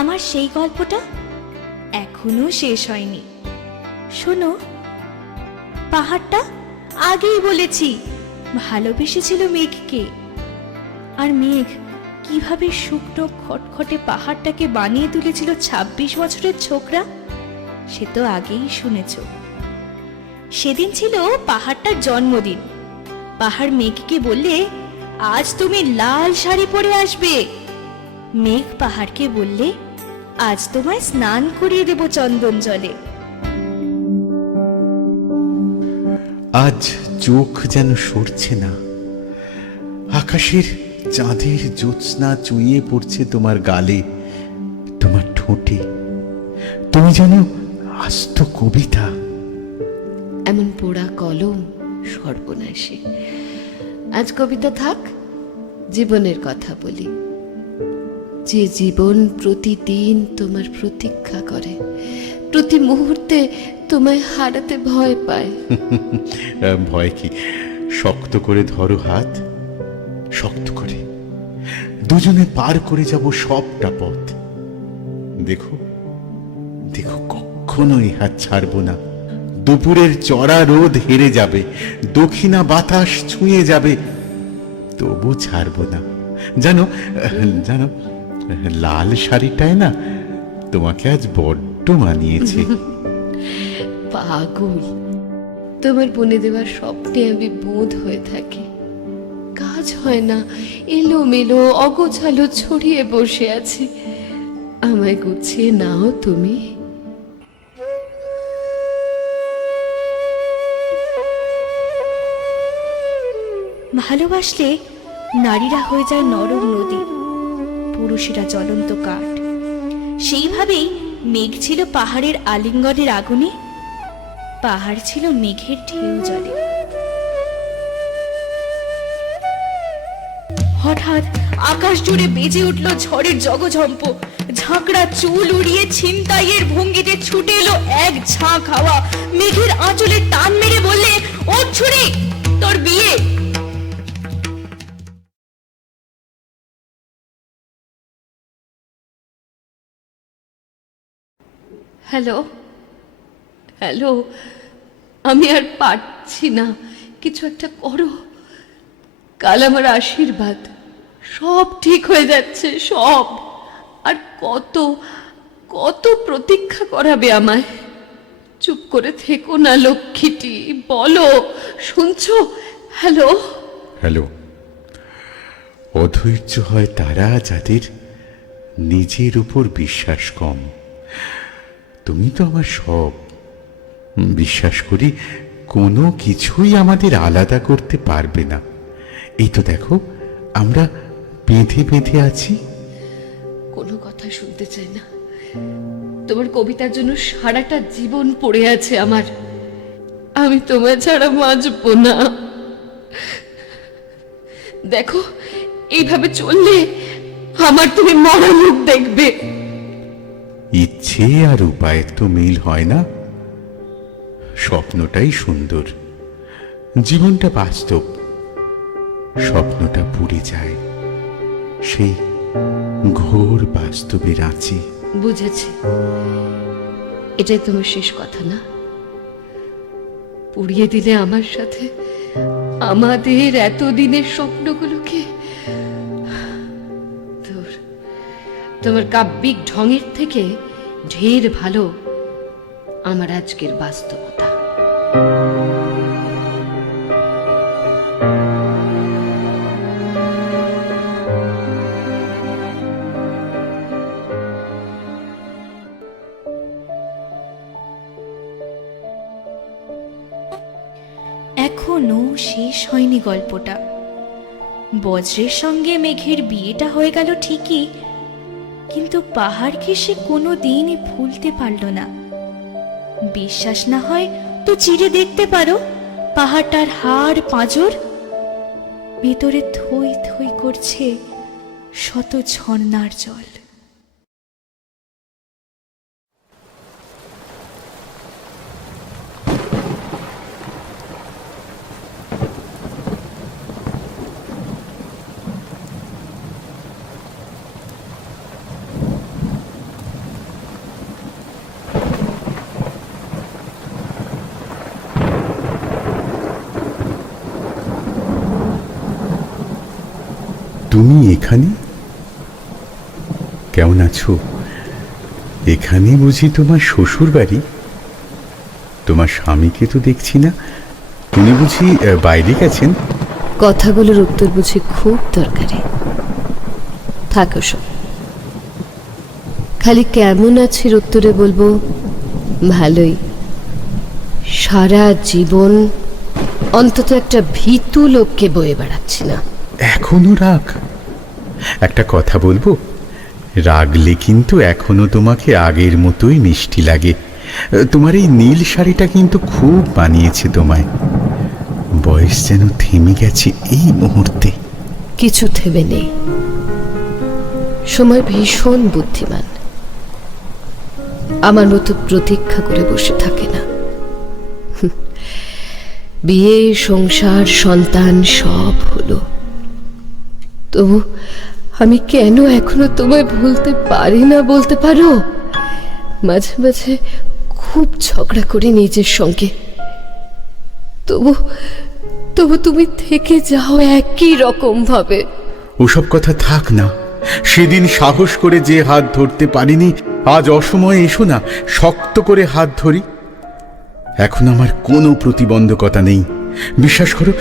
আমার সেই গল্পটা এখনো শেষ হয়নি। শোনো, পাহাড়টা আগেই বলেছি ভালোবেসেছিল মেঘকে, আর মেঘ কিভাবে শুকনো খটখটে পাহাড়টাকে বানিয়ে তুলেছিল ২৬ বছরের ছোকরা, সে তো আগেই শুনেছ। সেদিন ছিল পাহাড়টার জন্মদিন। পাহাড় মেঘকে বললে, আজ তুমি লাল শাড়ি পরে আসবে। মেঘ পাহাড়কে বললে, আজ তোমায় স্নান করিয়ে দেব চন্দন জলে। আজ চোখ যেন সরছে না, আকাশের চাঁদের জ্যোৎস্না চুইয়ে পড়ছে তোমার গালে, তোমার ঠোঁটে। তুমি যেন আস্ত কবিতা। এমন পোড়া কলম সর্বনাশী। আজ কবিতা থাক, জীবনের কথা বলি। যে জীবন প্রতিদিন তোমার প্রতীক্ষা করে, প্রতি মুহূর্তে তোমায় হারাতে ভয় পায়। ভয় কি? শক্ত করে ধরো হাত, শক্ত করে দুজনে পার করে যাব সবটা পথ। দেখো দেখো, কখনো এই হাত ছাড়বো না। দুপুরের চড়া রোদ হেরে যাবে, দক্ষিণা বাতাস ছুঁয়ে যাবে, তবু ছাড়বো না। জানো জানো, লাল শাড়িটায় না তোমাকে আজ বড্ড মানিয়েছে। পাগল, তোমার বনে দেওয়ার স্বপ্নে আমি বোধ হয়ে থাকি। কাজ হয় না, এলোমেলো অগোছালো ছড়িয়ে বসে আছি। আমায় গুছিয়ে নাও তুমি। ভালোবাসলে নারীরা হয়ে যায় নরম নদী, পুরুষেরা জ্বলন্ত কাঠ। সেইভাবেই মেঘ ছিল পাহাড়ের আলিঙ্গনের আগুনে, পাহাড় ছিল মেঘের ঢেউ জলে। হঠাৎ আকাশ জুড়ে বেজে উঠল ঝড়ের জগঝম্প। ঝাঁকড়া চুল উড়িয়ে ছিনতাইয়ের ভঙ্গিতে ছুটে এলো এক ঝাঁক হাওয়া। মেঘের আঁচলে টান মেরে বললে, ওঠ ছুরি, তোর বিয়ে। হ্যালো হ্যালো, আমি আর পারছি না, কিছু একটা করো। কাল আমার আশীর্বাদ, সব ঠিক হয়ে যাচ্ছে, সব। আর কত কত প্রতীক্ষা করাবে আমায়? চুপ করে থেকো না লক্ষ্মীটি, বলো, শুনছো? Hello hello. অধৈর্য হয় তারা যাদের নিজের উপর বিশ্বাস কম। তুমি তো আমার সব। বিশ্বাস করি কোনো কিছুই আমাদের আলাদা করতে পারবে না। এই তো দেখো, আমরা বেঁধে বেঁধে আছি। কোনো কথা শুনতে চাই না। তোমার কবিতার জন্য সারাটা জীবন পড়ে আছে আমার। আমি তোমায় ছাড়া বাঁচব না। দেখো, এইভাবে চললে আমার তুমি মরা মুখ দেখবে। ইচ্ছে আর উপায়ের তো মিল হয় না। স্বপ্নটাই সুন্দর, জীবনটা বাস্তব, স্বপ্নটা পুড়ে যায় সেই ঘোর বাস্তবে রাঁচি। বুঝেছি, এটাই তোমার শেষ কথা না? পুড়িয়ে দিলে আমার সাথে আমাদের এতদিনের স্বপ্নগুলোকে। তোমার কাব্যিক ঢঙের থেকে ঢের ভালো আমার আজকের বাস্তবতা। এখনো শেষ হয়নি গল্পটা। বজ্রের সঙ্গে মেঘের বিয়েটা হয়ে গেল ঠিকই, কিন্তু পাহাড়কে সে কোনো দিনই ভুলতে পারল না। বিশ্বাস না হয় তো চিরে দেখতে পারো পাহাড়টার হাড় পাঁজর। ভেতরে থই থই করছে শত ঝর্ণার জল। তুমি এখানে? কেমন আছো? এখানে বুঝি তোমার শ্বশুর বাড়ি? তোমার স্বামীকে তো দেখছি না, উনি বুঝি বাইরে গেছেন? কথাগুলোর উত্তর বুঝি খুব দরকারি। থাকো সব, খালি কেমন আছির উত্তরে বলবো ভালোই। সারা জীবন অন্তত একটা ভীতু লোককে বয়ে বেড়াচ্ছি না। এখনো রাগ? একটা কথা বলবো, রাগলে কিন্তু এখনো তোমাকে আগের মতোই মিষ্টি লাগে। তোমার এই নীল শাড়িটা কিন্তু খুব মানিয়েছে তোমায়। বয়স যেন থেমে গেছে এই মুহূর্তে। কিছু থেমে নেই, সময় ভীষণ বুদ্ধিমান। আমার মতো প্রতীক্ষা করে বসে থাকে না। বিয়ে, সংসার, সন্তান সব হলো, তবু আমি কেন এখনো তোমায় ভুলতে পারি না বলতে পারো? মাঝে মাঝে খুব ঝগড়া করি নিজের সঙ্গে, তবু তবু তুমি থেকে যাও একই রকম ভাবে। ওসব কথা থাক না। সেদিন সাহস করে যে হাত ধরতে পারিনি, আজ অসময়ে এসো না, শক্ত করে হাত ধরি। এখন আমার কোনো প্রতিবন্ধকতা নেই। বিশ্বাস করো,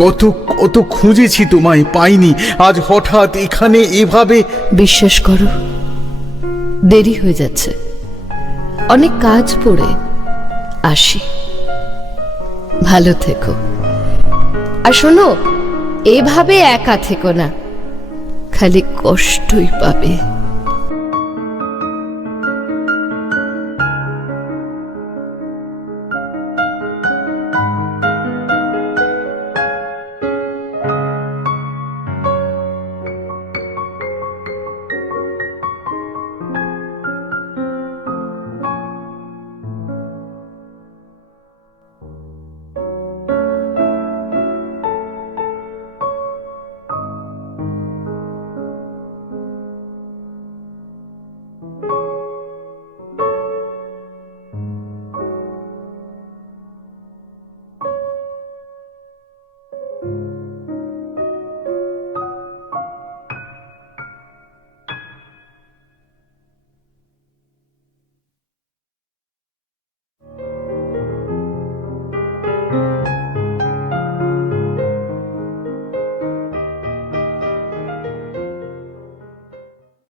কত কত খুঁজেছি তোমায়, পাইনি। আজ হঠাৎ এখানে এভাবে। বিশ্বাস করো, দেরি হয়ে যাচ্ছে, অনেক কাজ পড়ে। আসি, ভালো থেকো। আর শোনো, এভাবে একা থেকো না, খালি কষ্টই পাবে।